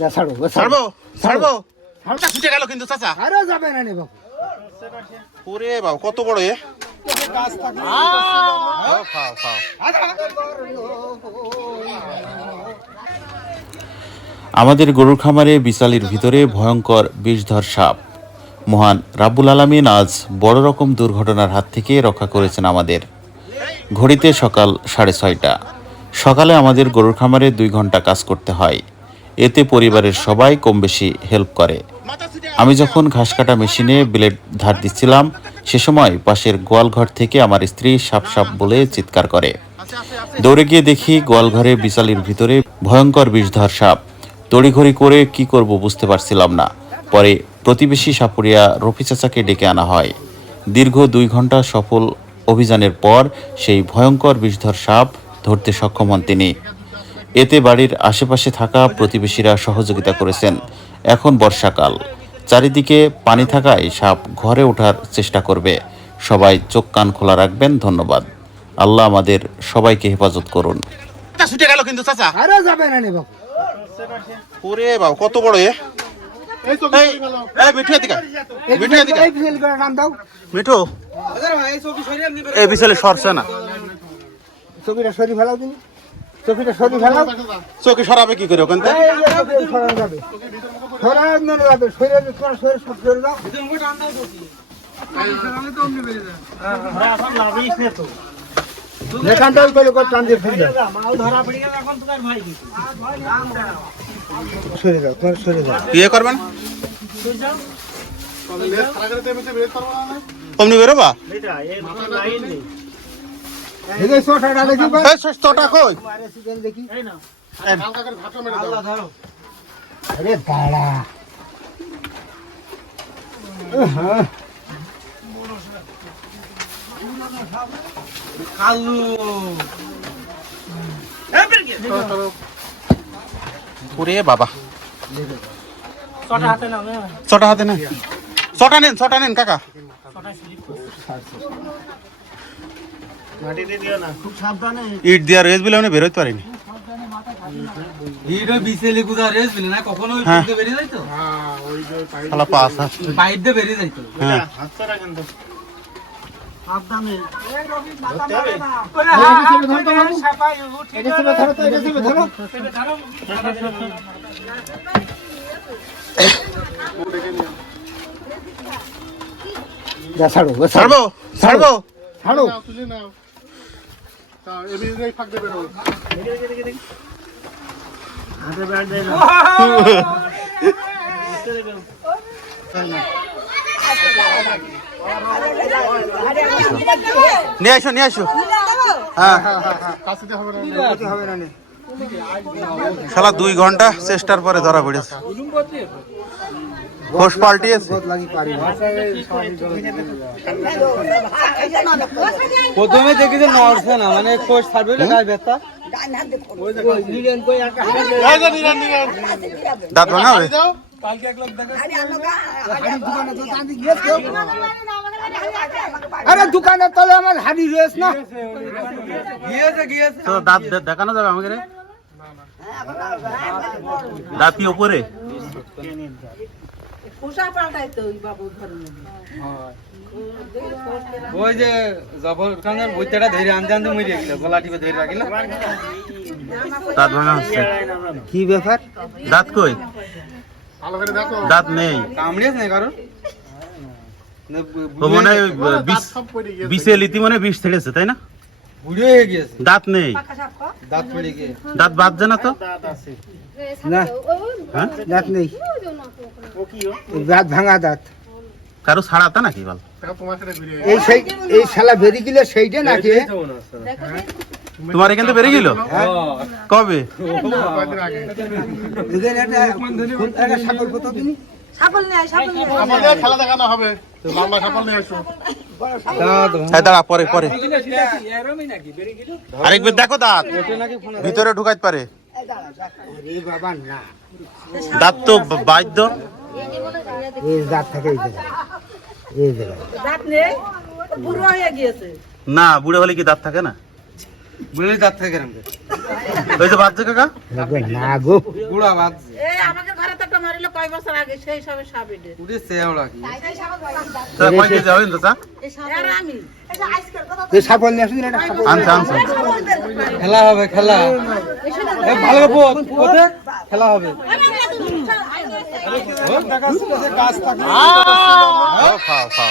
যা ছাড়ো ছাড়বো? ছাড়বো? ছাড়ো। ছুটে গেল কিন্তু চাচা। আরে যাবে না নে বাবু। ওরে বাবা কত বড় এ? খাও, খাও, খাও। আমাদের গরুর খামারে বিশালির ভিতরে ভয়ঙ্কর বিষধর সাপ। মহান রাব্বুল আলামিন আজ বড় রকম দুর্ঘটনার হাত থেকে রক্ষা করেছেন আমাদের। ঘড়িতে সকাল সাড়ে ছয়টা। সকালে আমাদের গরুর খামারে দুই ঘণ্টা কাজ করতে হয়। এতে পরিবারের সবাই কম বেশি হেল্প করে। আমি যখন ঘাস কাটা মেশিনে ব্লেড ধার দিচ্ছিলাম, সে সময় পাশের গোয়ালঘর থেকে আমার স্ত্রী সাপ সাপ বলে চিৎকার করে। দৌড়ে গিয়ে দেখি গোয়ালঘরে বিশালির ভিতরে ভয়ঙ্কর বিষধর সাপ। তড়িঘড়ি করে কি করব বুঝতে পারছিলাম না। পরে প্রতিবেশী সাপুরিয়া রফি চাচাকে ডেকে আনা হয়। দীর্ঘ দুই ঘণ্টা সফল অভিযানের পর সেই ভয়ঙ্কর বিষধর সাপ ধরতে সক্ষম হন তিনি। এতে বাড়ির আশেপাশে থাকা প্রতিবেশীরা সহযোগিতা করেছেন। এখন বর্ষাকাল। চারিদিকে পানি থাকায় সাপ ঘরে ওঠার চেষ্টা করবে। সবাই চোখ কান খোলা রাখবেন ধন্যবাদ। আল্লাহ আমাদের সবাইকে হেফাজত করুন। ছুটে গেল কিন্তু চাচা। আরে যাবে না বাবু। ওরে বাবা কত বড় এ? এই এই মিঠু এদিকে আয়। এই মিঠু এদিকে আয়। এই ফেল করে নাম দাও। মিঠু। এই বিশালে সরছে না। চকিটা সরি ফেলাও তুমি। চকিটা সরি ফেলাও। চোখে সরাবে কি করে ওখান থেকে? এই যে চকি সরানো যাবে। সরানো যাবে। সরে তোমার শরীর সব সরে দাও। যেখানটা করে করে টান দিয়ে ফেলে সরে দাও তোমার সরে দাও। বিয়ে করবেন? অমনি বেরোবা? এই যে ছোটটা দেখি কই? এই ছোটটা কই? আরে চিকেন দেখি। আরে দাঁড়া। হ্যাঁ ওরে বাবা। ছটা হাতে নেন। ছটা নেন ছটা নেন কাকা। ইট দিয়া রেস বলে আমি বেরোতে পারিনি। ছাড়বো ছাড়বো। ছাড়ো। নিয়ে আসো নিয়ে আসো। হ্যাঁ। দুই ঘণ্টা চেষ্টার পরে ধরা পড়েছে। ঘোষ পাল্টিয়েছে? না। প্রথমে দেখি যে নড়ছে না মানে কোষ ছাড়বে না গায়ে ব্যথা। দাঁত ভাঙা হবে আরে দোকানের তলে আমার হাড়ি রয়েছে না। তো দাঁত দেখানো যাবে আমাকে দাঁতি ওপরে? ওই যে জফর খানের বইটাটা ধরে আনতে আনতে মরে গেল গলা টিপে ধরে রাখিল দাঁত ভাঙা হচ্ছে। কি ব্যাপার? দাঁত কই? দাঁত নেই। কামড়িয়েছে না কারণ মনে হয় বিষ বিষে লিতি মানে বিষ ছেড়েছে তাই না? বুড়ো হয়ে গিয়েছে। দাঁত নেই। দাঁত বাঁধছে না তো? না। হ্যাঁ? দাঁত নেই। দাঁত ভাঙা দাঁত। কারও ছাড়াতা নাকি বল? এই সেই এই শালা বেরিয়ে গেলে সেইটা নাকি? তোমার এখান থেকে বেরিয়ে গেল? কবে? কথা তুমি? হ্যাঁ দাঁড়া পরে পরে। আরেকবার দেখো দাঁত। ভিতরে ঢুকাইতে পারে। না দাঁত তো বাধ্য। দাঁত থাকে এই জায়গায়। এই জায়গায়। দাঁত নেই বুড়ো না বুড়ে হলে কি দাঁত থাকে না? বুড়ো দাঁত থেকে ওই যে বাচ্চা কাকা। না গো। বুড়া বাদ এই আমাকে ঘরে তো একটা মারিল কয় বছর আগে সেই সবে সাবিডে উঠে সেওড়া কি তা কয় কেজি হবেন তো চা আর আমি। এই সাপল নিয়ে আসুন আনছে আনছে। খেলা হবে খেলা। এ ভালো পথ পথে খেলা হবে। খাও খাও খাও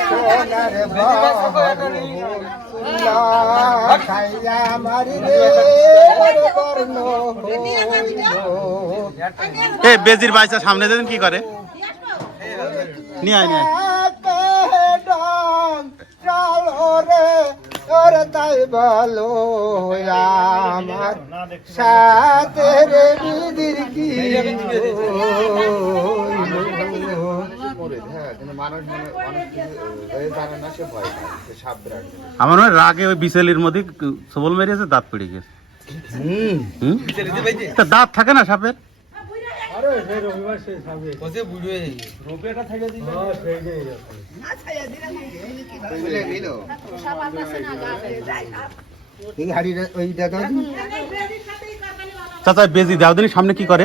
সোনার বাবা খাইয়া মারি রে এ বেজির বাইসা সামনে দেন কি করে? নিয়ে আয় নিয়ে আয়। তাই বলো আমার সাথে রে বিদির কি আমার মনে হয় রাগে ওই বিশালির মধ্যে সবল মেরেছে দাঁত পেড়ে গেছে। হুম? তা দাঁত থাকে না সাপের? বসে বুড়ো এই দাও দিন। চাচা বেজি দাও দিন সামনে কি করে?